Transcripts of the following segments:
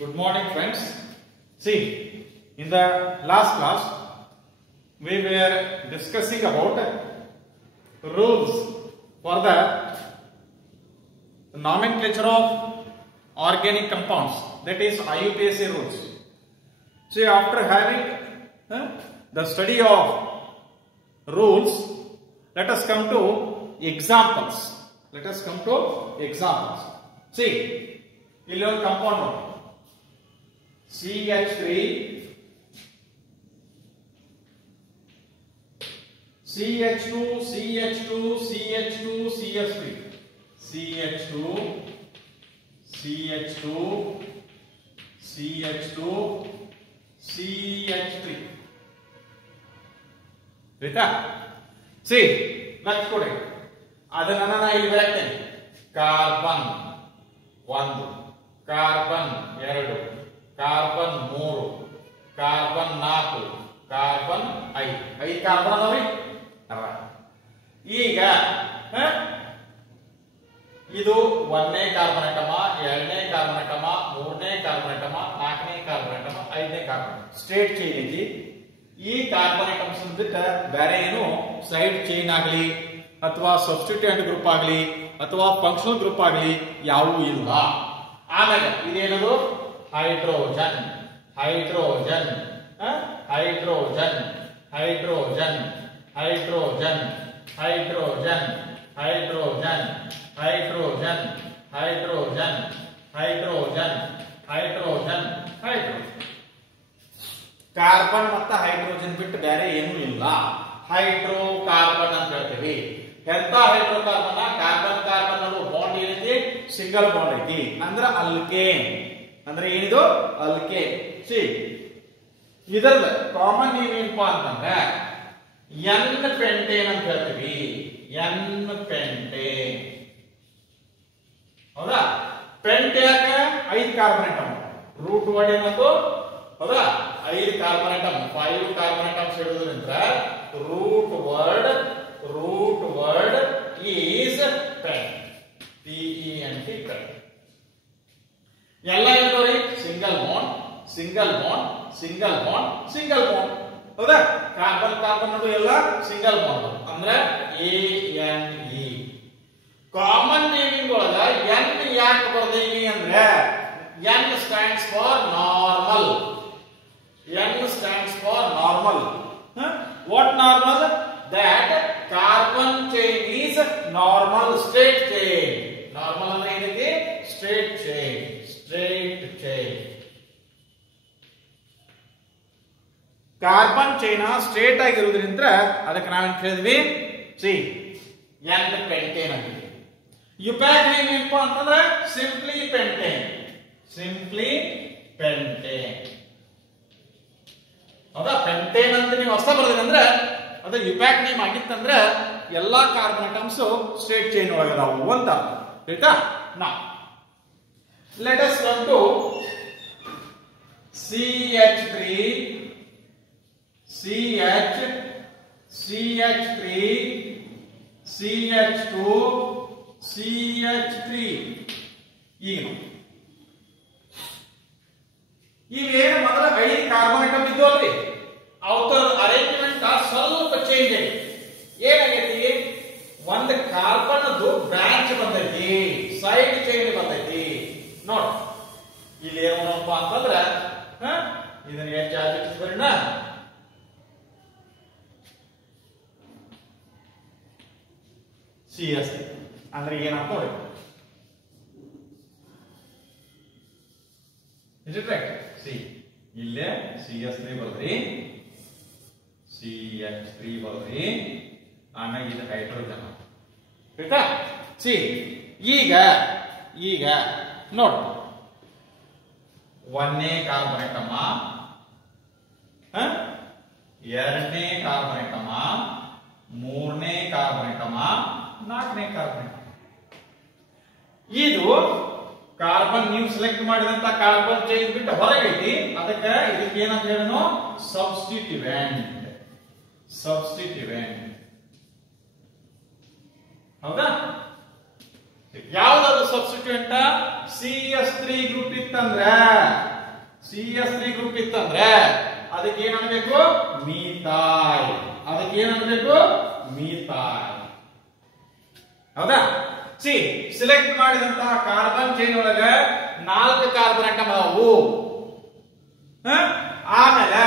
Good morning, friends. See, in the last class, we were discussing about rules for the nomenclature of organic compounds, that is IUPAC rules. See, after having the study of rules, let us come to examples. Let us come to examples. See, ಇಲ್ಲಿ ಒಂದು compound ನೋಡಿ, CH3 CH2 CH2 CH2 CH3 CH2 CH2 CH2 CH3 ಆಯ್ತಾ? C lakh ಕೊಡಿ, ಅದನ್ನ ನಾನು ಇಲ್ಲಿ ಬರೆಯುತ್ತೇನೆ. Carbon 1, carbon 2, carbon 3, carbon 4, carbon 5 carbon ಅದಾವ್ರಿ. ಈಗ ಇದು 1ನೇ ಕಾರ್ಬನ್ ಅಟಮ, 2ನೇ ಕಾರ್ಬನ್ ಅಟಮ, 3ನೇ ಕಾರ್ಬನ್ ಅಟಮ, 4ನೇ ಕಾರ್ಬನ್ ಅಟಮ, 5ನೇ ಕಾರ್ಬನ್ ಸ್ಟ್ರೇಟ್ ಚೈನ್ ಐತಿ. ಈ ಕಾರ್ಬನ್ ಅಟಮ್ಸ್ ಬಿಟ್ಟು ಬೇರೆ ಏನು ಸೈಡ್ ಚೈನ್ ಆಗಲಿ ಅಥವಾ ಸಬ್ಸ್ಟಿಟ್ಯೂಯೆಂಟ್ ಗ್ರೂಪ್ ಆಗಲಿ ಅಥವಾ ಫಂಕ್ಷನಲ್ ಗ್ರೂಪ್ ಆಗಲಿ ಯಾವುವು ಇಲ್ಲ. ಆಮೇಲೆ ಇದೇನದು hydrogen hydrogen hydrogen hydrogen hydrogen hydrogen hydrogen hydrogen hydrogen hydrogen hydrogen hydrogen carbon ಮತ್ತು ಹೈಡ್ರೋಜನ್ ಬಿಟ್ಟು ಬೇರೆ ಏನೂ ಇಲ್ಲ. ಹೈಡ್ರೋ ಕಾರ್ಬನ್ ಅಂತ ಹೇಳ್ತೀವಿ. ಎಂತ ಹೈಡ್ರೋ ಕಾರ್ಬನ್? ಕಾರ್ಬನ್ ಕಾರ್ಬನ್ ಅನ್ನೋ ಬಾಂಡ್ ಏನೈತಿ? ಸಿಂಗಲ್ ಬಾಂಡ್ ಐತಿ. ಅಂದ್ರೆ ಅಲ್ಕೇನ್. ಅಂದ್ರೆ ಏನಿದು? ಅಲ್ಕೇನ್. ಸಿ ಇದರದ ಕಾಮನ್ ನೇಮ್ ಏನಪ್ಪಾ ಅಂತಂದ್ರೆ ಎನ್ ಪೆಂಟೇನ್ ಅಂತ ಹೇಳ್ತೀವಿ. N pentane. ಹೌದಾ? ಪೆಂಟ್ಯಾಕ 5 ಕಾರ್ಬನ್ ಅಟಮ್. ರೂಟ್ ವರ್ಡ್ ಏನಂತು? ಹೌದಾ? 5 ಕಾರ್ಬನ್ ಅಟಮ್, 5 ಕಾರ್ಬನ್ ಅಟಮ್ಸ್ ಇರೋದ್ರಿಂದ root word is pent. PENT pent. ಎಲ್ಲ ಇರ್ತವ್ರಿ single bond single bond single bond single bond. ಹೌದಾ? ಕಾರ್ಬನ್ ಕಾರ್ಬನ್ ಅದು ಎಲ್ಲ ಸಿಂಗಲ್ ಬಾಂಡ್. ಅಂದ್ರೆ ANE. ಕಾಮನ್ ನೇಮಿಂಗ್ ಒಳಗ ಎನ್ ಯಾಕೆ ಬರ್ದೀವಿ ಅಂದ್ರೆ N stands for normal. N stands for normal. What normal? That carbon chain is normal straight chain. Normal ಅಂದ್ರೆ ಏನೈತಿ? Straight chain. Straight chain. Carbon chain straight ಆಗಿರೋದ್ರಿಂದ ಅದಕ್ಕೆ ನಾವೇನ್ ಹೇಳಿದ್ವಿ? ಸಿ N ಪೆಂಟೇನ್ ಆಗಿದೆ. ಯುಪ್ಯಾಕ್ ನೇಮ್ ಏನಪ್ಪಾ ಅಂತಂದ್ರೆ ಸಿಂಪ್ಲಿ ಪೆಂಟೇನ್. Simply pentane. ಹೌದಾ? ಪೆಂಟೇನ್ ಅಂತ ನೀವು ಹೊಸ ಬರೆದ್ರಿ ಅಂದ್ರೆ ಅದು ಯುಪ್ಯಾಕ್ ನೇಮ್ ಆಗಿತ್ತಂದ್ರೆ ಎಲ್ಲಾ ಕಾರ್ಬನ್ ಅಟಮ್ಸ್ ಸ್ಟ್ರೇಟ್ ಚೈನ್ ಒಳಗದಾವು ಅಂತ. ಆಯ್ತಾ? ನಾ let us come to CH3 CH CH3 CH2 CH3. ಈಗ ಇವೇನು ಮೊದಲ 5 ಕಾರ್ಬನ್ ಅಟಮ್ ಇದ್ದು ಅಲ್ರಿ, ಅವರ ಅರೇಂಜ್ಮೆಂಟ್ ಸ್ವಲ್ಪ ಚೇಂಜ್ ಐತಿ. ಏನಾಗೈತಿ? ಒಂದು ಕಾರ್ಬನ್ ಅದು ಬ್ರಾಂಚ್ ಬಂದೈತಿ, ಸೈಡ್ ಚೈನ್ ಬಂದೈತಿ. ನೋಡ್ ಇಲ್ಲಿ ಏನಪ್ಪ ಅಂತಂದ್ರ ಇದನ್ನ ಎಷ್ಟು ಚಾರ್ಜ್ ಬರೋಣ? CS ಅಂದ್ರೆ ಏನಪ್ಪ ನೋಡಿ? Is it right? See, ಇಲ್ಲೇ CH3 ಬರೋದ್ರಿ, CH3 ಬರೋದ್ರಿ, ಆಮೇಲೆ ಇದು ಹೈಡ್ರೋಜನ್. ಆಯ್ತಾ? ಸಿ ಈಗ ನೋಡ್ 1ನೇ ಕಾರ್ಬನ್ ಅಟಮ, 2ನೇ ಕಾರ್ಬನ್ ಅಟಮ, 3ನೇ ಕಾರ್ಬನ್ ಅಟಮ, 4ನೇ ಕಾರ್ಬನ್ ಅಟಮ. ಇದು ಕಾರ್ಬನ್ ನೀವು ಸೆಲೆಕ್ಟ್ ಮಾಡಿದಂತ ಕಾರ್ಬನ್ ಚೈನ್ ಬಿಟ್ಟು ಹೊರಗೈತಿ. ಅದಕ್ಕೆ ಇದಕ್ಕೆ ಏನಂತ ಹೇಳೋಣ? ಸಬ್ಸ್ಟಿಟ್ಯೂಯೆಂಟ್. ಸಬ್ಸ್ಟಿಟ್ಯೂಯೆಂಟ್. ಹೌದಾ? ಯಾವ್ದಾದ್ರು ಸಬ್ಸ್ಟಿಟ್ಯೂಯೆಂಟ್ CS3 ಗ್ರೂಪ್ ಇತ್ತಂದ್ರೆ ಅದಕ್ಕೆ ಏನ್ ಅನ್ಬೇಕು ಮೀಥೈಲ್. ಅದಕ್ಕೆ ಏನ್ ಅನ್ಬೇಕು ಮೀಥೈಲ್. ಹೌದಾ? ಸಿಲೆಕ್ಟ್ ಮಾಡಿದಂತಹ ಕಾರ್ಬನ್ ಚೈನ್ ಒಳಗ 4 ಕಾರ್ಬನ್ ಆಟಮ್ ಅದಾವು. ಆಮೇಲೆ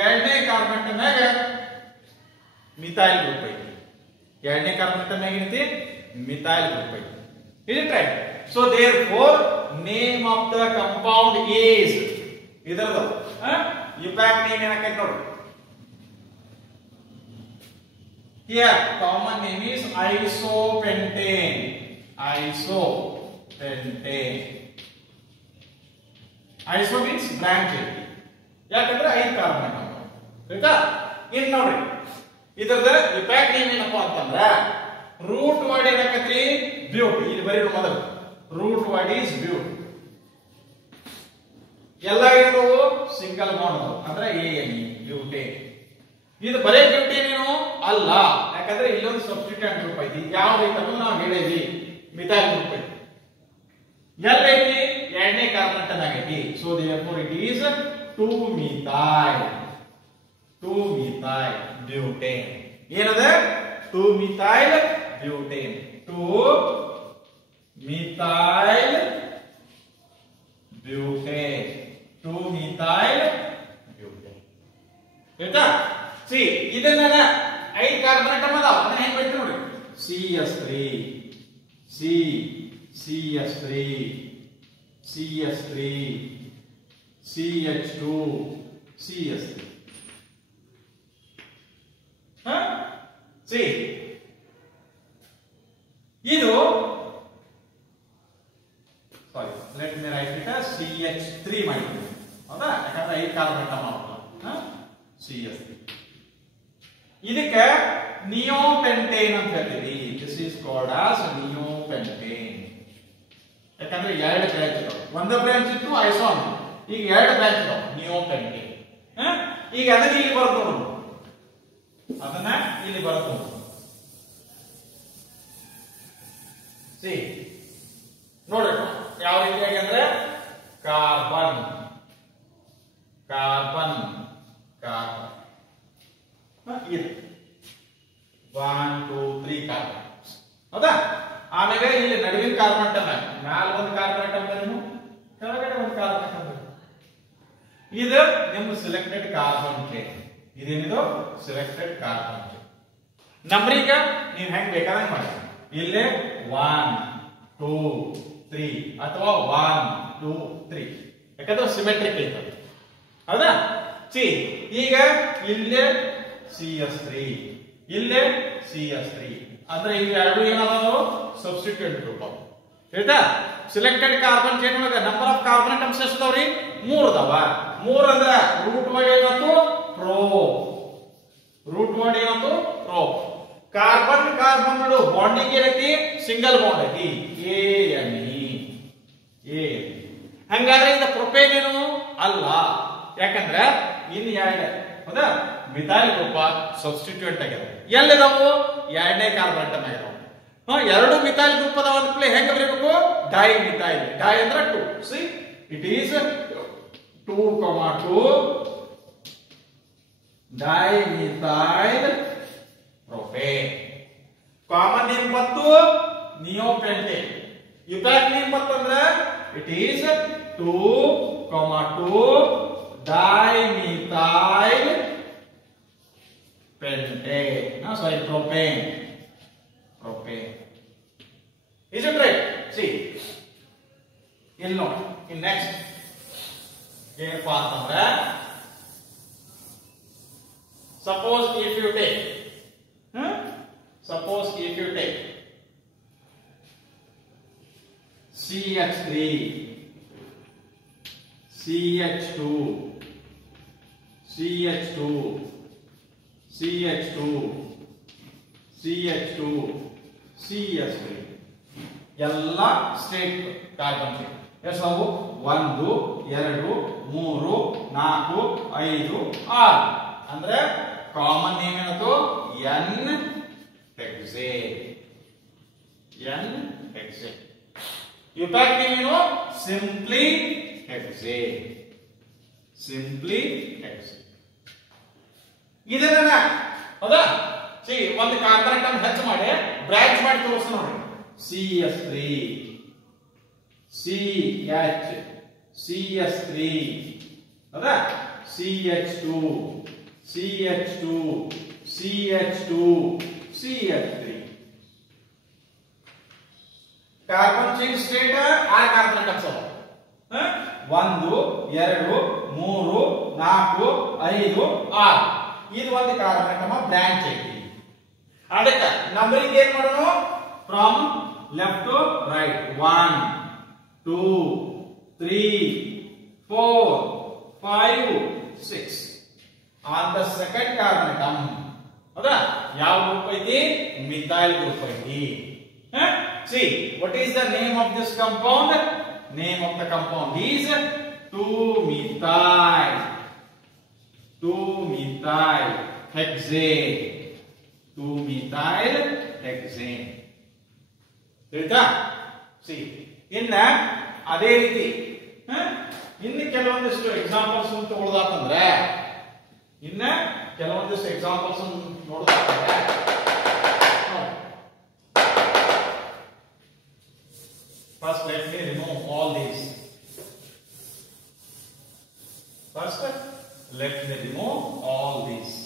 ಎರಡನೇ ಕಾರ್ಬನ್ ಆಟಮ್ ಮ್ಯಾಗ ಮಿಥೈಲ್ ಗ್ರೂಪ್ ಐತಿ. ಎರಡನೇ ಕಾರ್ಬನ್ ಆಟಮ್ ಮ್ಯಾಗ ಏನೈತಿ ಮಿಥೈಲ್ ಗ್ರೂಪ್ ಐತಿ. Is it right? So therefore name of the compound is ಇದರದು ಇಪ್ಯಾಕ್ ನೇಮ್ ಏನಕ್ಕೆ ನೋಡಿ. Here common name is isopentane. Iso means branch. ಯಾಕಂದ್ರೆ 5 ಕಾರ್ಬನ್ ಆಟಮ್ ಆಯ್ತಾ. ಇನ್ ನೋಡ್ರಿ ಇದರದ ಇಪ್ಯಾಕ್ ನೇಮ್ ಏನಪ್ಪ ಅಂತಂದ್ರೆ ರೂಟ್ ವರ್ಡ್ ಏನಕತ್ರಿ ಬ್ಯೂಟ್. ಇಲ್ಲಿ ಬರೀ ಮೊದಲು ರೂಟ್ ವರ್ಡ್ ಈಸ್ ಬ್ಯೂಟ್. ಎಲ್ಲ ಏನು ಸಿಂಗಲ್ ಬಾಂಡ್ ಅಂದ್ರೆ ANE ಬ್ಯೂಟೇನ್. ಇದು ಬರೇ ಬ್ಯೂಟೇನ್ ಏನು ಅಲ್ಲ, ಯಾಕಂದ್ರೆ ಇಲ್ಲೊಂದು ಸಬ್ಸ್ಟಿಟ್ಯೂಯೆಂಟ್ ಗ್ರೂಪ್ ಐತಿ. ಯಾವ ಐತಿ ನಾವು ಹೇಳಿದ್ವಿ ಮಿಥೈಲ್ ಗ್ರೂಪ್ ಐತಿ. ಎಲ್ಲೈತಿ ಎರಡನೇ ಕಾರ್ಬನ್ ಆಟಮ್ ಆಗೈತಿ. So therefore it is 2-methyl butane. ಏನದ 2-methyl butane. 2-methyl butane. ಆಯ್ತಾ? ಇದನ್ನ 5 ಕಾರ್ಬನ್ ಆಟಮ್ ಅದಾವ. ಅದನ್ನ ಹೆಂಗ್ ಬರೀತೀವಿ ನೋಡಿ. CS3 CH2 CS3. ಇದು sorry let me write it as CH3 ಮಾಡಿದ್ವಿ. ಹೌದಾ? ಯಾಕಂದ್ರೆ 5 ಕಾರ್ಬನ್ ಆಟಮ್ ಅವ. CS3 ಇದಕ್ಕೆ ನಿಯೋಪೆಂಟೇನ್ ಅಂತ ಹೇಳ್ತೀವಿ. This is called as neopentane. ಯಾಕಂದ್ರೆ 2 ಬ್ರಾಂಚ್ ಇದಾವೆ. ಒಂದು ಬ್ರಾಂಚ್ ಇತ್ತು ಐಸೋ ಅಂತ. ಈಗ 2 ಬ್ರಾಂಚ್ ಇದಾವೆ ನಿಯೋಪೆಂಟೇನ್. ಈಗ ಅದನ್ನ ಇಲ್ಲಿ ಬರುತ್ತೆ ನೋಡು. ಅದನ್ನ ಇಲ್ಲಿ ಬರುತ್ತೆ ನೋಡು. ನೋಡ್ರಿ ಯಾವ ರೀತಿಯಾಗಿ ಅಂದ್ರೆ ಕಾರ್ಬನ್ 1 2 3 ಕಾರ್ಬನ್. ಹೌದಾ? ಆಮೇಲೆ ಇಲ್ಲಿ ನಡುವಿನ ಕಾರ್ಬನ್ ಆಟಮ್ ಮ್ಯಾಲ ಒಂದು ಕಾರ್ಬನ್ ಆಟಮ್ ಬರೀನು, ಕೆಳಗಡೆ ಒಂದು ಕಾರ್ಬನ್ ಆಟಮ್ ಬರೀನು. ಇದು ನಿಮ್ಮ ಸಿಲೆಕ್ಟೆಡ್ ಕಾರ್ಬನ್ ಚೈನ್. ಇದೇನಿದು ಸಿಲೆಕ್ಟೆಡ್ ಕಾರ್ಬನ್ ಚೈನ್. ನಂಬರಿಂಗ್ ನೀವು ಹೆಂಗ್ ಬೇಕಾದಂಗೆ ಮಾಡಿ. ಇಲ್ಲೇ 1 2 3 ಅಥವಾ 1 2 3 ಯಾಕಂದ್ರೆ ಸಿಮೆಟ್ರಿಕ್ ಐತೆ. ಹೌದಾ? ಈಗ ಇಲ್ಲೇ CS3 ಇಲ್ಲೇ CS3 ಅಂದ್ರೆ ಇವು ಎರಡು ಏನಾದವು ಸಬ್ಸ್ಟಿಟ್ಯೂಯೆಂಟ್ ಗ್ರೂಪ್ ಅವು. ಆಯ್ತಾ? ಸಿಲೆಕ್ಟೆಡ್ ಕಾರ್ಬನ್ ಚೈನ್ ಒಳಗ ನಂಬರ್ ಆಫ್ ಕಾರ್ಬನ್ ಆಟಮ್ಸ್ ಎಷ್ಟು ಅದಾವ್ರಿ? 3 ಅದಾವ. 3 ಅಂದ್ರೆ ರೂಟ್ ವರ್ಡ್ ಏನಂತು ಪ್ರೋ. ಕಾರ್ಬನ್ ನೋಡು ಬಾಂಡಿಂಗ್ ಏನೈತಿ ಸಿಂಗಲ್ ಬಾಂಡ್ ಐತಿ ANE. ಹಂಗಾದ್ರೆ ಇದು ಪ್ರೊಪೇನ್ ಏನು ಅಲ್ಲ, ಯಾಕಂದ್ರೆ ಇನ್ನು 2 ಹೌದಾ ಮಿಥೈಲ್ ಗ್ರೂಪ್ ಸಬ್ಸ್ಟಿಟ್ಯೂಯೆಂಟ್ ಆಗ್ಯಾವ. ಎಲ್ಲಿದಾವು? 2ನೇ ಕಾರ್ಬನ್ ಆಟಮ್ ಆಗ್ಯಾವ. 2 ಮಿಥೈಲ್ ಗ್ರೂಪ್ ಅದಾವ ಅಂದ್ಮೇಲೆ ಹೆಂಗ ಬರೀಬೇಕು? ಡೈಮಿಥೈಲ್. ಡೈ ಅಂದ್ರೆ 2. C it is 2,2 dimethyl propane. Common name ಬಂತು ನಿಯೋಪೆಂಟೇನ್. ಇಪ್ಯಾಕ್ ನೇಮ್ ಬಂತಂದ್ರೆ it is 2,2 dimethyl pentane. No, sorry, propane. Is it right? See, in note, in next, ಏನಪ್ಪಾ ಅಂತಂದ್ರೆ suppose if you take CH3 CH2 CS3 ಎಲ್ಲ state carbon chain ಎಷ್ಟು ಅವು? 1 2 3 4 5 6 ಅಂದ್ರೆ common name ಏನದು? N-hexane. hexane. UPAC name ಏನು? Simply hexane. Simply hexane. ಇದನ್ನ ಹೌದಾ? ಒಂದು ಕಾರ್ಬನ್ ಅಟಮ್ ಹೆಚ್ಚು ಮಾಡಿ ಬ್ರಾಂಚ್ ಮಾಡಿ ತೋರಿಸ ನೋಡಿ. CS3 CH CS3 ಹೌದಾ? CH2 CH2 CH2 CH3 carbon change state ಆ ಕಾರ್ಬನ್ ಅಟಮ್ಸ್ ಅವ 1 2 3 4 5 6 ಇದು ಒಂದು ಕಾರ್ಬನ್ ಅಟಮ್ ಬ್ರಾಂಚ್ ಐತಿ. ಅದಕ್ಕೆ ನಂಬರಿಂಗ್ ಏನ್ ಮಾಡೋಣ? From left to right 1 2 3 4 5 6 on the second carbon atom ಹೌದಾ? ಯಾವ ಗ್ರೂಪ್ ಐತಿ? ಮಿಥೈಲ್ ಗ್ರೂಪ್ ಐತಿ. See, what is the name of this compound? Name of the compound is 2-methyl. 2-methyl hexane. 2-methyl hexane. ತಿಳಿತಾ? See, ಇನ್ನ ಅದೇ ರೀತಿ ಇನ್ನು ಕೆಲವೊಂದಿಷ್ಟು ಎಕ್ಸಾಂಪಲ್ಸ್ ತಗೊಳ್ಳೋದಾತಂದ್ರೆ ಇನ್ನ ಕೆಲವೊಂದಿಷ್ಟು examples ನೋಡೋದಾತಂದ್ರೆ first let me remove all these. First let me remove all these.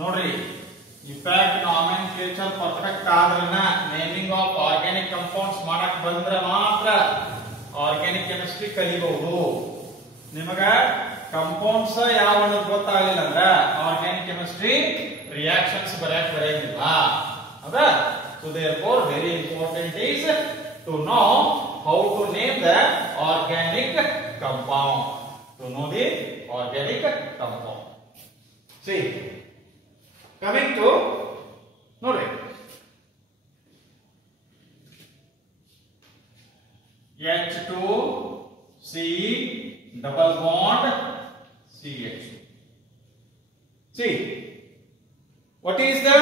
ನೋಡ್ರಿ, UPAC nomenclature perfect ಆದ್ರನ ನೇಮಿಂಗ್ ಆಫ್ ಆರ್ಗ್ಯಾನಿಕ್ ಕಂಪೌಂಡ್ಸ್ ಮಾಡಕ್ ಬಂದ್ರೆ ಮಾತ್ರ ಆರ್ಗ್ಯಾನಿಕ್ ಕೆಮಿಸ್ಟ್ರಿ ಕಲಿಬಹುದು. ನಿಮಗ ಕಂಪೌಂಡ್ಸ್ ಯಾವ ಗೊತ್ತಾಗಲಿಲ್ಲ ಅಂದ್ರೆ ಆರ್ಗ್ಯಾನಿಕ್ ಕೆಮಿಸ್ಟ್ರಿ ರಿಯಾಕ್ಷನ್ಸ್ ಬರೆಯಂಗಿಲ್ಲ. ಹೌದಾ? So therefore very important is to know how to name the organic compound. To know the organic compound. See, coming to ನೋಡಿ H2C double bond CH2. See, what is the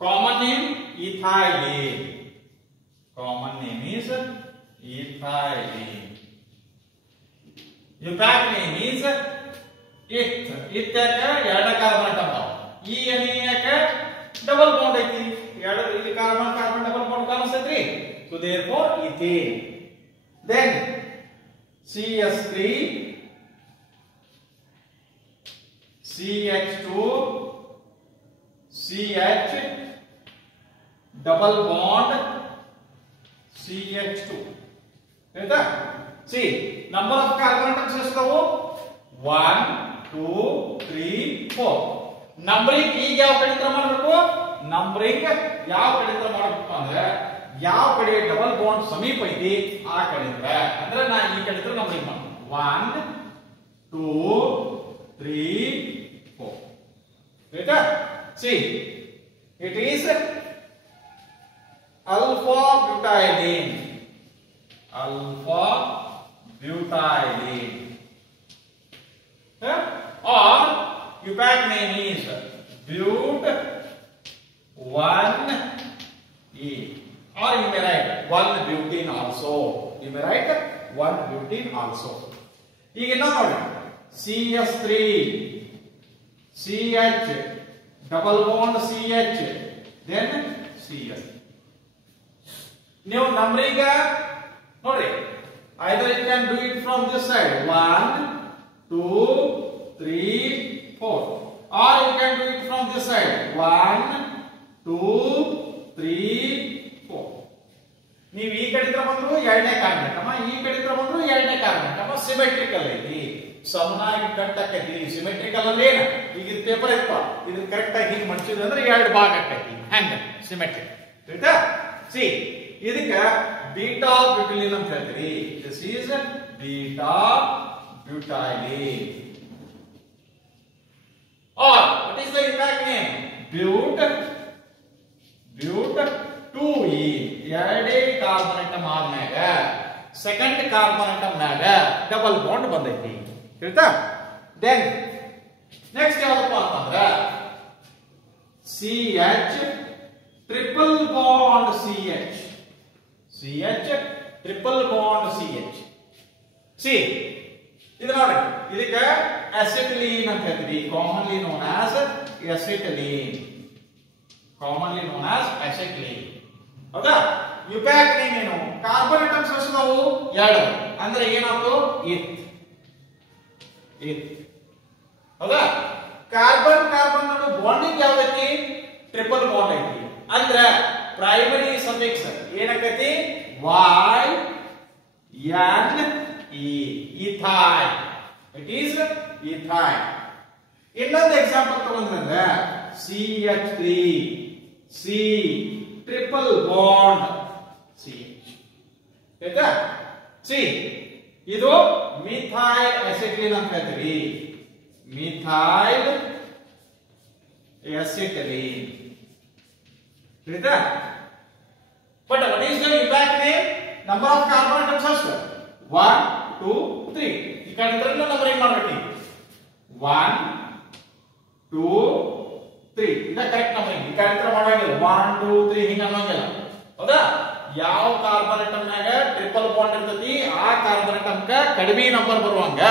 common name? Ethylene. Common name is ethylene. UPAC name is eth. eth ಎರಡು carbon atom ಅದಾವ. ಈ ಯಾಕೆ double bond ಐತಿ. ಎರಡು ಇಲ್ಲಿ carbon carbon double bond ಕಾಣಿಸ್ತೈತ್ರಿ. So therefore ethane. Then CS3 CH2 CH double bond CH2. ಆಯ್ತಾ? See, number of carbon atoms ಎಷ್ಟಿದಾವು? 1 2 3 4. Numbering ಈಗ ಯಾವ ಕಡೆ ಮಾಡಬೇಕು? ನಂಬರಿಂಗ್ ಯಾವ ಕಡೆ ಮಾಡಬೇಕು ಅಂದ್ರೆ ಯಾವ ಕಡೆ ಡಬಲ್ ಬಾಂಡ್ ಸಮೀಪ ಐತಿ ಆ ಕಡೆಯಿಂದ. ಅಂದ್ರೆ ನಾ ಈ ಕಡೆ ನಂಬರಿಂಗ್ ಮಾಡ್ತೀನಿ. 1 2 3 4. ಆಯ್ತಾ? See, it is alpha butylene. Alpha butylene. Or UPAC name is but 1E. Or you may write 1-butene also. You may write 1-butene also. ಈಗ ನೋಡಿ CS3 CH double bond CH then CS. ನೀವು numbering ನೋಡ್ರಿ, either you can do it from this side 1 2 3 4, or you can do it from this side 1 2 3 4. ನೀವು ಈ ಕಡೆ ಬಂದ್ರು ಎರಡನೇ carbon atom, ಈ ಕಡೆ ಬಂದ್ರು ಎರಡನೇ ಕಾರ್ಬನ್ ಅಟಮ್, ಸಿಮೆಟ್ರಿಕಲ್ ಐತಿ, ಸಮನಾಗಿ ಕಟ್ಟಕೈತಿ. ಸಿಮೆಟ್ರಿಕಲ್ ಅಂದ್ರೆ ಏನು? ಈಗ ಇದು ಪೇಪರ್ ಐತಪ್ಪ, ಇದು ಕರೆಕ್ಟ್ ಆಗಿ ಹಿಂಗ್ ಮಡ್ಚಿದ್ರೆ ಅಂದ್ರೆ ಎರಡು ಭಾಗ ಆಕೈತಿ, ಹಂಗ ಸಿಮೆಟ್ರಿಕ್. ಆಯ್ತಾ? ಸಿ ಇದಕ್ಕ ಬೀಟಾ ಬ್ಯೂಟಿಲಿನ್ ಅಂತ ಹೇಳ್ತೀವಿ. This is beta butylene. Or what is the exact name? But-2-ene. ಎರಡೇ ಕಾರ್ಬನ್ ಅಟಮ್ ಆದ್ಮ್ಯಾಗ ಸೆಕೆಂಡ್ ಕಾರ್ಬನ್ ಅಟಮ್ ಮ್ಯಾಗ ಡಬಲ್ ಬಾಂಡ್ ಬಂದೈತಿ. ಹೇಳ್ತಾ? ದೆನ್ ನೆಕ್ಸ್ಟ್ ಯಾವ್ದಪ್ಪ ಅಂತಂದ್ರ CH triple bond CH. CH triple bond CH. See ಇದು ನೋಡಿ, ಇದಕ್ಕ ಅಸಿಟಿಲೀನ್ ಅಂತ ಹೇಳ್ತೀವಿ, commonly known as acetylene. Commonly known as acetylene. ಹೌದಾ? ಯುಪ್ಯಾಕ್ ನೇಮ್ ಏನು? ಕಾರ್ಬನ್ ಅಟಮ್ಸ್ ಎಷ್ಟಿದಾವು? ಎರಡು. ಅಂದ್ರೆ ಏನಾಯ್ತು? ಇತ್. ಹೌದಾ? ಕಾರ್ಬನ್ ಕಾರ್ಬನ್ ನಡು ಬಾಂಡಿಂಗ್ ಯಾವ್ದೈತಿ? ಟ್ರಿಪಲ್ ಬಾಂಡ್ ಐತಿ. ಅಂದ್ರೆ ಪ್ರೈಮರಿ ಸಫಿಕ್ಸ್ ಏನಾಕೈತಿ? Y N E, ethyl. It is ethyl. ಇನ್ನೊಂದು ಎಕ್ಸಾಂಪಲ್ ತಗೊಂಡ್ರೆ CH3 C triple bond CH. ಆಯ್ತಾ? ಸಿ ಇದು ಮಿಥೈಲ್ ಅಸಿಟಿಲೀನ್ ಅಂತ ಹೇಳ್ತೀವಿ. Methyl acetylene. ಆಯ್ತಾ? But what is the exact name? Number of carbon atoms ಎಷ್ಟು? 1 2 3. ಈ ಕಡೆ ನಂಬರ್ ಏನ್ ಮಾಡ್ಬೇಕು? 1 2 3 ಇದ ಕರೆಕ್ಟ್ ನಂಬರಿಂಗ್. ಈ ಕಡೆ ಮಾಡೋಂಗಿಲ್ಲ 1 2 3 ಹಿಂಗ ಅನ್ನೋಂಗಿಲ್ಲ. ಹೌದಾ? ಯಾವ ಕಾರ್ಬನ್ ಅಟಮ್ ನಾಗ ಟ್ರಿಪಲ್ ಬಾಂಡ್ ಇರ್ತೈತಿ ಆ ಕಾರ್ಬನ್ ಅಟಮ್ ಕ ಕಡಿಮೆ ನಂಬರ್ ಬರುವಂಗ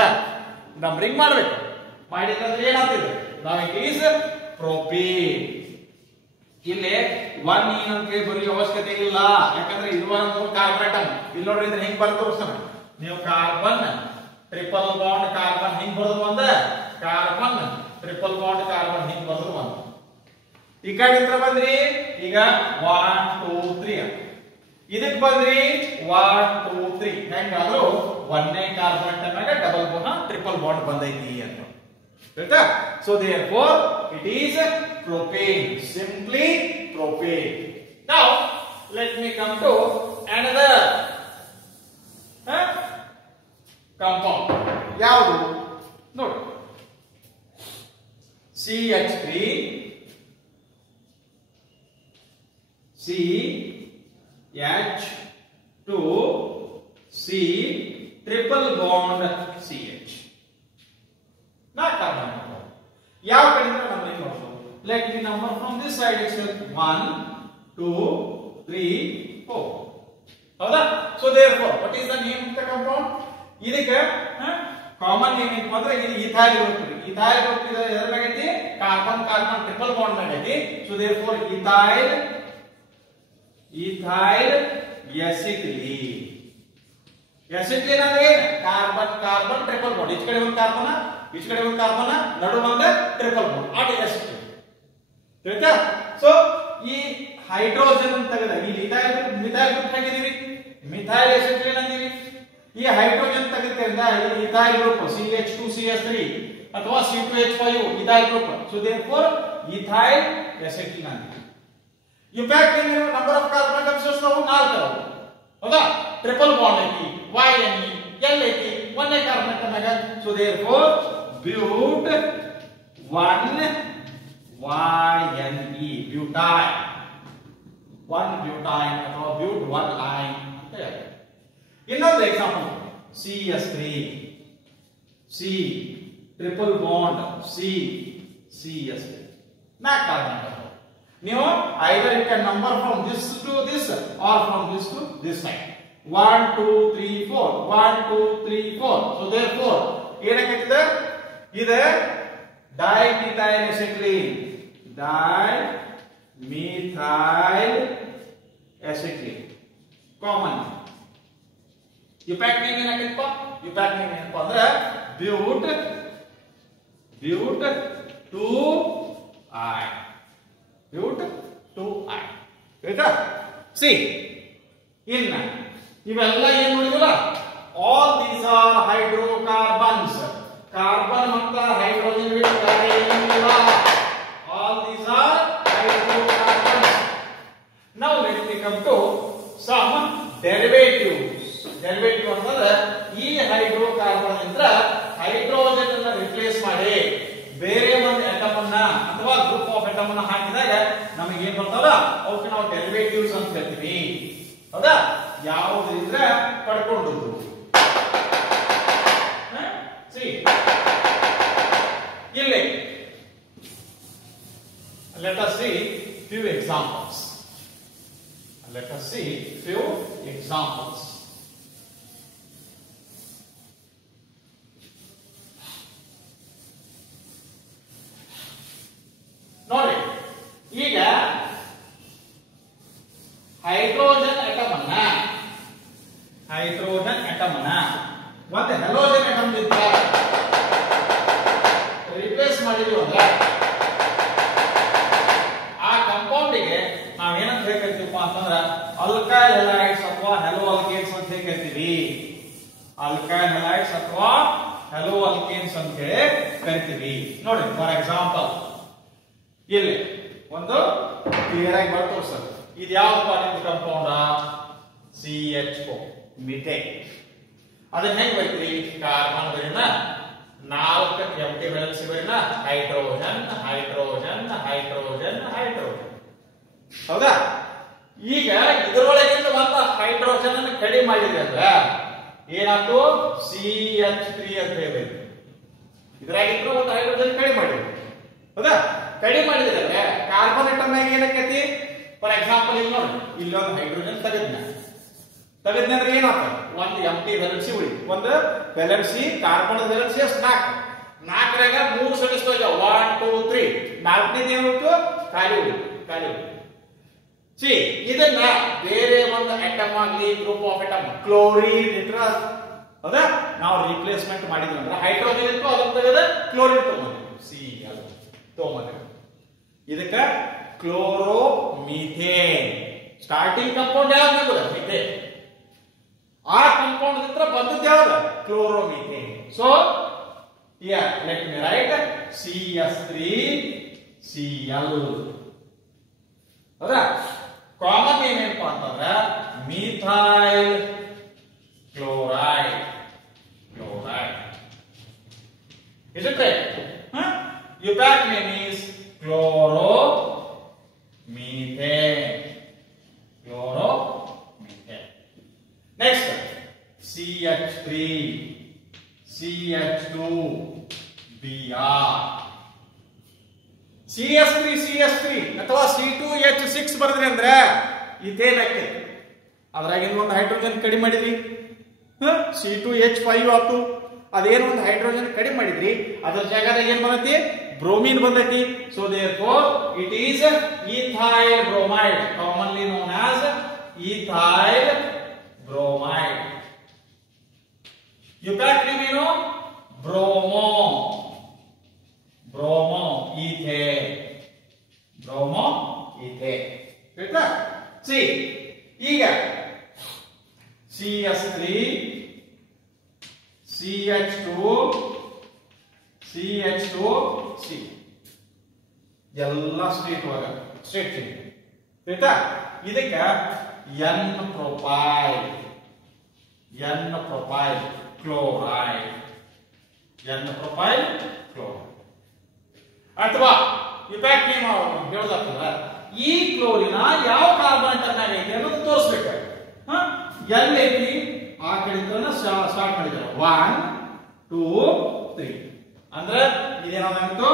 ನಂಬರಿಂಗ್ ಮಾಡ್ಬೇಕು. ಮಾಡಿದ್ರೆ ಏನಾಗ್ತದೆ? ನಾವು ಇಟ್ ಈಸ್ ಪ್ರೊಪೇನ್. ಇಲ್ಲಿ 1 E ಅಂತ ಬರೆಯೋ ಅವಶ್ಯಕತೆ ಇಲ್ಲ, ಯಾಕಂದ್ರೆ ಇದು ಒಂದು ಕಾರ್ಬನ್ ಅಟಮ್. ಇಲ್ಲಿ ನೋಡ್ರಿ ಇದ್ರೆ ಹೆಂಗ್ ಬರ್ತದೆ ತೋರಿಸ್ತಾನೆ. ನೀವು ಕಾರ್ಬನ್ ಟ್ರಿಪಲ್ ಬಾಂಡ್ ಕಾರ್ಬನ್ ಹಿಂಗ್ ಬರೆದ್ರು ಒಂದ, ಕಾರ್ಬನ್ ಟ್ರಿಪಲ್ ಬಾಂಡ್ ಕಾರ್ಬನ್ ಹಿಂಗ್ ಬರೆದ್ರು ಒಂದ. ಈ ಕಡೆ ಬಂದ್ರಿ ಈಗ 1 2 3 ಇದಕ್ ಬಂದ್ರಿ 1 2 3 ಹೆಂಗಾದ್ರೂ ಒಂದೇ ಕಾರ್ಬನ್ ಅಟಮ್ ಆಗ ಡಬಲ್ ಬಾಂಡ್ ಟ್ರಿಪಲ್ ಬಾಂಡ್ ಬಂದೈತಿ ಅಂತ. ಆಯ್ತಾ? So therefore it is propane, simply propane. Now let me come to another compound. ಯಾವುದು ನೋಡಿ? CH3 CH2 C triple bond CH. Not carbon. ಯಾವ ಕಡೆಯಿಂದ ನಂಬರಿಂಗ್ ಮಾಡೋದು? Let me number from this side itself. 1 2 3 4. ಹೌದಾ? So therefore what is the name of the compound? ಇದಕ್ಕೆ common name ಏನು ಅಂದ್ರೆ ಇದು ಇಥೈಲ್ ಗ್ರೂಪ್. ಇಥೈಲ್ ಗ್ರೂಪ್ ಇದೆ ಎದರ ಮೇಲೆ ಐತಿ? ಕಾರ್ಬನ್ ಕಾರ್ಬನ್ ಟ್ರಿಪಲ್ ಬಾಂಡ್ ಮೇಲೆ ಐತಿ. So therefore ethyl acetylene. Acetylene ಅಂದ್ರೆ ಏನು? Carbon carbon triple bond. ಈ ಕಡೆ ಒಂದು ಕಾರ್ಬನ್, ಈ ಕಡೆ ಒಂದು ಕಾರ್ಬನ್, ನಡು ಒಂದು ಟ್ರಿಪಲ್ ಬಾಂಡ್. ಅದು ಅಸಿಟಿಲೀನ್. ಆಯ್ತಾ? ಸೊ ಈ ಹೈಡ್ರೋಜನ್ ಅಂತ ತೆಗೆದ ಈ ಮಿಥೈಲ್ ಗ್ರೂಪ್ ಹಾಕಿದೀವಿ, ಮಿಥೈಲ್ ಅಸಿಟಿಲೀನ್ ಅಂತೀವಿ. ಈ ಹೈಡ್ರೋಜನ್ ತೆಗೆದ್ರಿಂದ ಈ ಇಥೈಲ್ ಗ್ರೂಪ್ CH2CH3 ಅಥವಾ C2H5 ethyl group. So therefore ethyl acetylene ಅಂತೀವಿ. IUPAC number of carbon atoms ಎಷ್ಟು? 4 ಅವು. ಹೌದಾ? ಟ್ರಿಪಲ್ ಬಾಂಡ್ ಐತಿ, YNE L ಐತಿ, ಒಂದೇ ಕಾರ್ಬನ್ ಅಟಮ್ ಆಗ. So therefore but 1 YNE butyl. 1 butyl ಅಥವಾ ಬ್ಯೂಟ್ 1 ಲೈನ್ ಅಂತ ಹೇಳ್ತಾರೆ. ಇನ್ನೊಂದು example CS3 C triple bond CS3 ನಾಲ್ಕು ಕಾರ್ಬನ್ ಅಟಮ್. ನೀವು either you can number from this to this or from this to this side. 1 2 3 4 1 2 3 4. So therefore ಏನಾಗುತ್ತೆ? ಇದು dimethyl acetylene. Dimethyl acetylene common. IUPAC name ಏನಾಗೈತಪ್ಪ? IUPAC name ಏನಪ್ಪ ಅಂದ್ರೆ ಬ್ಯೂಟ್ 2I. ಬ್ಯೂಟ್ 2I. ಆಯ್ತಾ? C ಇನ್ನ ಇವೆಲ್ಲ ಏನ್ ನೋಡಿದ್ವಲ್ಲ, all these are hydrocarbons. Carbon ಮತ್ತು ಹೈಡ್ರೋಜನ್ ಬಿಟ್ಟು ಏನಿಲ್ಲ. All these are hydrocarbons. Now let me come to some derivatives. Derivative ಅಂತಂದ್ರೆ ಈ ಹೈಡ್ರೋಕಾರ್ಬನ್ ಇಂದ ಹೈಡ್ರೋಜನ್ ಅನ್ನು ರಿಪ್ಲೇಸ್ ಮಾಡಿ ಬೇರೆ ಒಂದು ಆಟಮ್ ಅನ್ನ ಅಥವಾ ಗ್ರೂಪ್ ಆಫ್ ಆಟಮ್ ಅನ್ನ ಹಾಕಿದಾಗ ನಮಗೆ ಏನ್ ಬರ್ತಾವಲ್ಲ ಅವಕ್ಕೆ ನಾವು ಡೆರಿವೇಟಿವ್ಸ್ ಅಂತ ಹೇಳ್ತೀವಿ. ಹೌದಾ? ಯಾವುದರಿಂದ ಪಡ್ಕೊಂಡದ್ದು. ಇಲ್ಲಿ let us see few examples. Let us see few examples. ನೋಡಿ, ಈಗ ಹೈಡ್ರೋಜನ್ ಆಟಮ್ ಅನ್ನ ಒಂದು ಹ್ಯಾಲೋಜನ್ ಆಟಮ್ ಇಂದ ರಿಪ್ಲೇಸ್ ಮಾಡಿದ್ವಿ ಅಂದ್ರೆ ಆ ಕಾಂಪೌಂಡ್ ಗೆ ನಾವೇನಂತ ಹೇಳ್ತೀವಪ್ಪ ಅಂತಂದ್ರ ಅಲ್ಕೈಲ್ ಹ್ಯಾಲೈಡ್ಸ್ ಅಥವಾ ಹ್ಯಾಲೋ ಅಲ್ಕೇನ್ಸ್ ಅಂತ ಹೇಳ್ತೀವಿ. ಅಲ್ಕೈಲ್ ಹ್ಯಾಲೈಡ್ಸ್ ಅಥವಾ ಹ್ಯಾಲೋ ಅಲ್ಕೇನ್ಸ್ ಅಂತ ಕರಿತೀವಿ. ನೋಡಿ, ಫಾರ್ ಎಕ್ಸಾಂಪಲ್ ಇಲ್ಲಿ ಒಂದು ಕ್ಲಿಯರ್ ಆಗಿ ಬರ್ತದೆ ಸರ್. ಇದು ಯಾವ್ದಪ್ಪ ನಿಮ್ದು ಕಾಂಪೌಂಡ್? CH4 methane. ಅದನ್ನ ಹೆಂಗ್ ಬರೀತೀರಿ? ಕಾರ್ಬನ್ ಬರೀನ 4 ಎಂಟಿ ವೇಲೆನ್ಸಿ ಬರೀನ ಹೈಡ್ರೋಜನ್ ಹೈಡ್ರೋಜನ್ ಹೈಡ್ರೋಜನ್ ಹೈಡ್ರೋಜನ್. ಹೌದಾ? ಈಗ ಇದರೊಳಗಿಂದ ಒಂದು ಹೈಡ್ರೋಜನ್ ಅನ್ನು ಕಡಿಮೆ ಮಾಡಿದ್ರೆ ಅಂದ್ರೆ ಏನಾಯ್ತು? CH3 ಅಂತ ಹೇಳ್ಬೇಕು. ಇದ್ರಾಗಿದ್ರು ಒಂದು ಹೈಡ್ರೋಜನ್ ಕಡಿಮೆ ಮಾಡಿದ್ರು. ಹೌದಾ? ಕಡಿಮೆ ಮಾಡಿದ್ರೆ ಕಾರ್ಬನ್ ಆಟಮ್ ನಾಗ ಏನಕ್ಕೈತಿ? ಫಾರ್ ಎಕ್ಸಾಂಪಲ್ ಇಲ್ಲಿ ನೋಡಿ, ಇಲ್ಲೊಂದು ಹೈಡ್ರೋಜನ್ ತೆಗೆದ್ನ ಅಂದ್ರೆ ಏನಾಗ್ತದೆ? ಒಂದು ಎಂಟಿ ವೇಲೆನ್ಸಿ ಉಳಿ. ಒಂದು ವೇಲೆನ್ಸಿ ಕಾರ್ಬನ್ ವೇಲೆನ್ಸಿ ಎಷ್ಟು? 4. 4ರಾಗ 3 ಸದಸ್ಯರು ಇದಾವೆ. 1 2 3. 4ನೇದು ಏನಾಯ್ತು? ಖಾಲಿ ಉಳಿ. ಇದನ್ನ ಬೇರೆ ಒಂದು ಆಟಮ್ ಆಗಲಿ ಗ್ರೂಪ್ ಆಫ್ ಆಟಮ್ ಕ್ಲೋರಿನ್ ಇಟ್ರ, ಹೌದಾ, ನಾವು ರಿಪ್ಲೇಸ್ಮೆಂಟ್ ಮಾಡಿದ್ವಿ ಅಂದ್ರೆ ಹೈಡ್ರೋಜನ್ ಇತ್ತು, ಅದನ್ನ ತೆಗೆದ ಕ್ಲೋರಿನ್ ತಗೊಂಡಿದ್ವಿ. Cl ತಗೊಂಡಿದ್ವಿ. ಇದಕ್ಕ ಕ್ಲೋರೋಮೀಥೇನ್. ಸ್ಟಾರ್ಟಿಂಗ್ ಕಾಂಪೌಂಡ್ ಯಾವ್ದು? ಮಿಥೇನ್. ಆ ಕಾಂಪೌಂಡ್ ಹತ್ರ ಬಂದದ್ದು ಯಾವ್ದು? Chloromethane. So let me write CS3Cl. ಹೌದಾ? ಕಾಮನ್ ಏನೇನಪ್ಪ ಅಂತಂದ್ರೆ methyl chloride. Is it right? UPAC name is chloromethane. Next, CH3, CH2Br. CS3 ಅಥವಾ C2H6 ಬರೆದ್ರಿ ಅಂದ್ರೆ ಇದೇನಕ್ಕೆ? ಅದ್ರಾಗಿನ ಒಂದು ಹೈಡ್ರೋಜನ್ ಕಡಿಮೆ ಮಾಡಿದ್ರಿ, C2H5 ಆಯ್ತು. ಅದೇನು ಒಂದು ಹೈಡ್ರೋಜನ್ ಕಡಿಮೆ ಮಾಡಿದ್ರಿ, ಅದರ ಜಾಗದಾಗ ಏನ್ ಬಂದೈತಿ? ಬ್ರೋಮಿನ್ ಬಂದೈತಿ. So therefore it is ethyl bromide, commonly known as ethyl bromide. UPAC name ಏನು? bromoethane. ಆಯ್ತಾ? ಈಗ CS3 CH2C ಎಲ್ಲ ಸ್ಟ್ರೇಟ್ ಚೇಂಜ್ ಆಯ್ತಾ? ಇದಕ್ಕ N ಪ್ರೊಪೈಲ್ ಕ್ಲೋರೈಡ್. ಅಥವಾ UPAC ನೇಮ್ ಹೇಳೋದಾಗ್ತದ ಈ ಕ್ಲೋರಿನ ಯಾವ ಕಾರ್ಬನ್ ಆಟಮ್ ಐತಿ ಅನ್ನೋದು ತೋರಿಸ್ಬೇಕಾಗಿ ಎಲ್ಲಿ ಐತಿ ಆ ಕಡೆ ಸ್ಟಾರ್ಟ್ ಮಾಡಿದ್ದಾರೆ. 1 2 3 ಅಂದ್ರೆ ಇದೇನಾಗಿತ್ತು?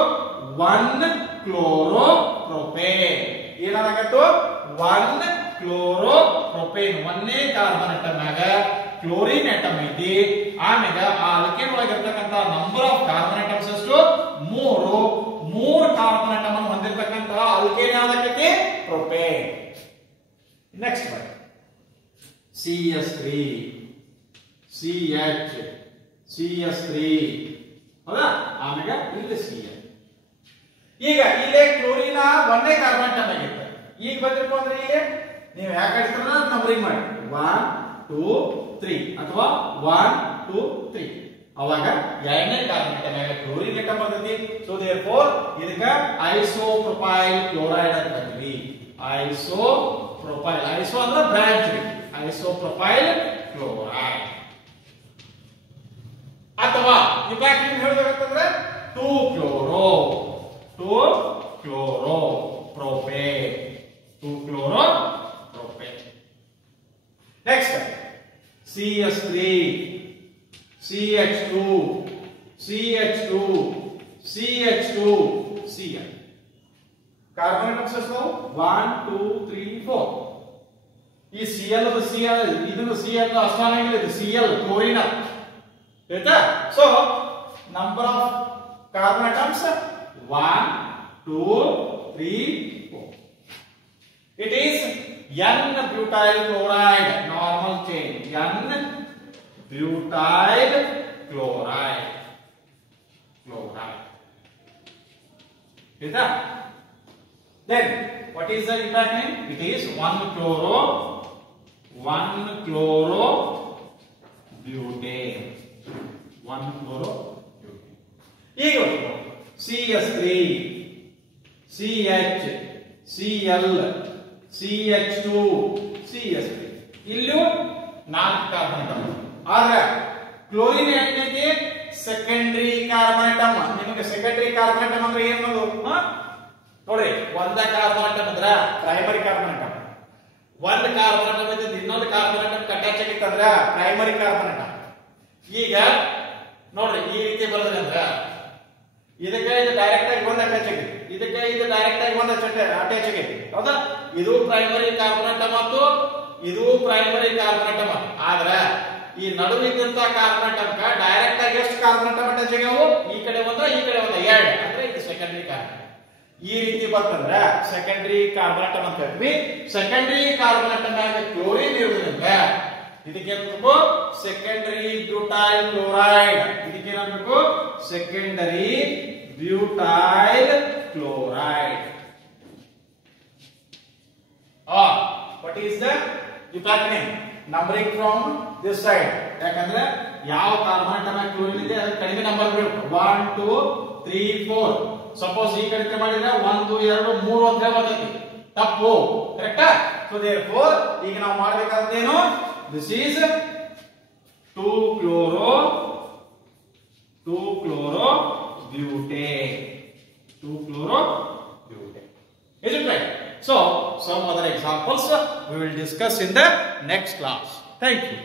1 ಕ್ಲೋರೋಪ್ರೋಪೇನ್. ಏನಾಗಿತ್ತು? 1 ಕ್ಲೋರೋಪ್ರೋಪೇನ್. ಒಂದೇ ಕಾರ್ಬನ್ ಆಟಮ್ ನಾಗ ಕ್ಲೋರಿನ್ ಆಟಮ್ ಐತಿ. ಆಮೇಲೆ ಆ ಅಲ್ಕೇನ್ ಒಳಗಿರ್ತಕ್ಕಂಥ ನಂಬರ್ ಆಫ್ ಕಾರ್ಬನ್ ಆಟಮ್ಸ್ ಎಷ್ಟು? 3 ಕಾರ್ಬನ್ ಆಟಮ್ ಅನ್ನು ಹೊಂದಿರತಕ್ಕಂಥ ಅಲ್ಕೇನ್ ಯಾವ್ದಾಗೈತಿ? Propane. Next by CS3 CH CS3 ಹೌದಾ? ಆಮೇಲೆ ಇಲ್ಲಿ Cl. ಈಗ ಇಲ್ಲೇ ಕ್ಲೋರಿನ ಒಂದೇ ಕಾರ್ಬನ್ ಆಟಮ್ ಆಗಿತ್ತು. ಈಗ ಬಂದಿರಪ್ಪ ಅಂದ್ರೆ ಇಲ್ಲಿ ನೀವು ಯಾಕೆ ನಂಬರಿಂಗ್ ಮಾಡಿ 1 2 3 ಅಥವಾ 1 2 3 ಅವಾಗ ಎರಡನೇ ಕಾರ್ಬನ್ ಮ್ಯಾಗ ಕ್ಲೋರಿನ್ ಲೆಕ್ಕ ಬರ್ತೈತಿ. ಸೊ ದೇರ್ಫೋರ್ ಇದಕ್ಕ ಐಸೋಪ್ರೊಪೈಲ್ ಕ್ಲೋರೈಡ್ ಅಂತ ಕರೀತೀವಿ. ಐಸೋಪ್ರೊಪೈಲ್, ಐಸೋ ಅಂದ್ರೆ ಬ್ರಾಂಚ್, ಐಸೋಪ್ರೊಪೈಲ್ ಕ್ಲೋರೈಡ್. ಅಥವಾ ಈ ಪ್ಯಾಕಿಂಗ್ ಹೇಳಬೇಕಂತಂದ್ರೆ 2 chloro propane, 2 chloro propane. Next CS3 CH2 CH2 CH2 Cl. Carbon atoms ಎಷ್ಟು 1 2 3 4. ಈ Cl ಅದು Cl, ಇದನ್ನು Cl ಅಷ್ಟೊಂದಿಲ್ಲ, ಇದು Cl ಕ್ಲೋರಿನ್ ಆಯ್ತಾ. So number of carbon atoms 1 2 3 4. It is N-butyl chloride, normal chain, N-butyl chloride. Is that? Then what is the impact name? It is 1-chloro-butane. 1-chloro-butane. ಈಗ CS3 CH Cl CH2 CS3 ಇಲ್ಲೂ 4 carbon atom. ಆದ್ರೆ chlorine ಏನೈತಿ secondary carbon atom. ನಿಮಗೆ secondary carbon atom ಅಂದ್ರೆ ಏನು ನೋಡ್ರಿ, ಒಂದ carbon atom ಅಂದ್ರ ಪ್ರೈಮರಿ ಕಾರ್ಬನ್ ಆಟಮ್. ಒಂದ್ ಕಾರ್ಬನ್ ಆಟಮ್ ಇದ್ದು ಇನ್ನೊಂದು ಕಾರ್ಬನ್ ಆಟಮ್ ಅಟ್ಯಾಚ್ ಆಗಿತ್ತಂದ್ರ ಪ್ರೈಮರಿ ಕಾರ್ಬನ್ ಆಟಮ್. ಈಗ ನೋಡ್ರಿ ಈ ರೀತಿ ಬರೋದ್ರಿ ಅಂದ್ರ ಇದಕ್ಕೆ ಇದು ಡೈರೆಕ್ಟ್ ಆಗಿ ಒಂದ್ ಅಟ್ಯಾಚ್ ಆಗಿದೆ, ಇದಕ್ಕೆ ಇದು ಡೈರೆಕ್ಟ್ ಆಗಿ ಒಂದ್ ಅಟ್ಯಾಚ್ ಆಗಿದೆ, ಹೌದಾ? ಇದು ಪ್ರೈಮರಿ ಕಾರ್ಬನ್ ಆಟಮ್ ಮತ್ತು ಇದು ಪ್ರೈಮರಿ ಕಾರ್ಬನ್ ಆಟಮ್. ಆದ್ರ ಈ ನಡುವಿದ್ದಂತ ಕಾರ್ಬನ್ ಆಟಮ್ ಡೈರೆಕ್ಟ್ ಆಗಿ ಎಷ್ಟು ಕಾರ್ಬನ್ ಆಟಮ್ ಅಟ್ಯಾಚ್ ಆಗ್ಯಾವು? ಈ ಕಡೆ ಒಂದ ಈ ಕಡೆ ಒಂದ 2, ಅಂದ್ರೆ ಇದು ಸೆಕೆಂಡರಿ ಕಾರ್ಬನ್. ಈ ರೀತಿ ಬರ್ತಂದ್ರ ಸೆಕೆಂಡರಿ ಕಾರ್ಬನ್ ಆಟಮ್ ಅಂತ ಹೇಳ್ತೀವಿ. ಸೆಕೆಂಡರಿ ಕಾರ್ಬನ್ ಆಟಮ್ ಆಗ ಕ್ಲೋರಿನ್ ಇರುವುದರಿಂದ ಇದಕ್ಕೆ ಏನ್ಬೇಕು? Secondary butyl chloride. ಇದಕ್ಕೆ ಏನ್ಬೇಕು? Secondary butyl chloride. What is the impact name? Numbering from this side. ಯಾಕಂದ್ರೆ ಯಾವ ಕಾರ್ಬನ್ ಆಟಮ್ ಕ್ಲೋರಿನ್ ಇದೆ ಅದು ಕಡಿಮೆ ನಂಬರ್ ಬೇಕು. 1 2 3 4. ಸಪೋಸ್ ಈ ಕಡೆ ಮಾಡಿದ್ರೆ 1 2 2 3 ಅಂತ ಹೇಳ್ಬರ್ತೈತಿ, ತಪ್ಪು. ಕರೆಕ್ಟಾ? ಸೊ ದೇರ್ಫೋರ್ ಈಗ ನಾವು ಮಾಡಬೇಕಾದೇನು? This is 2 chloro butane. 2 chloro butane. Is it right? So some other examples we will discuss in the next class. Thank you.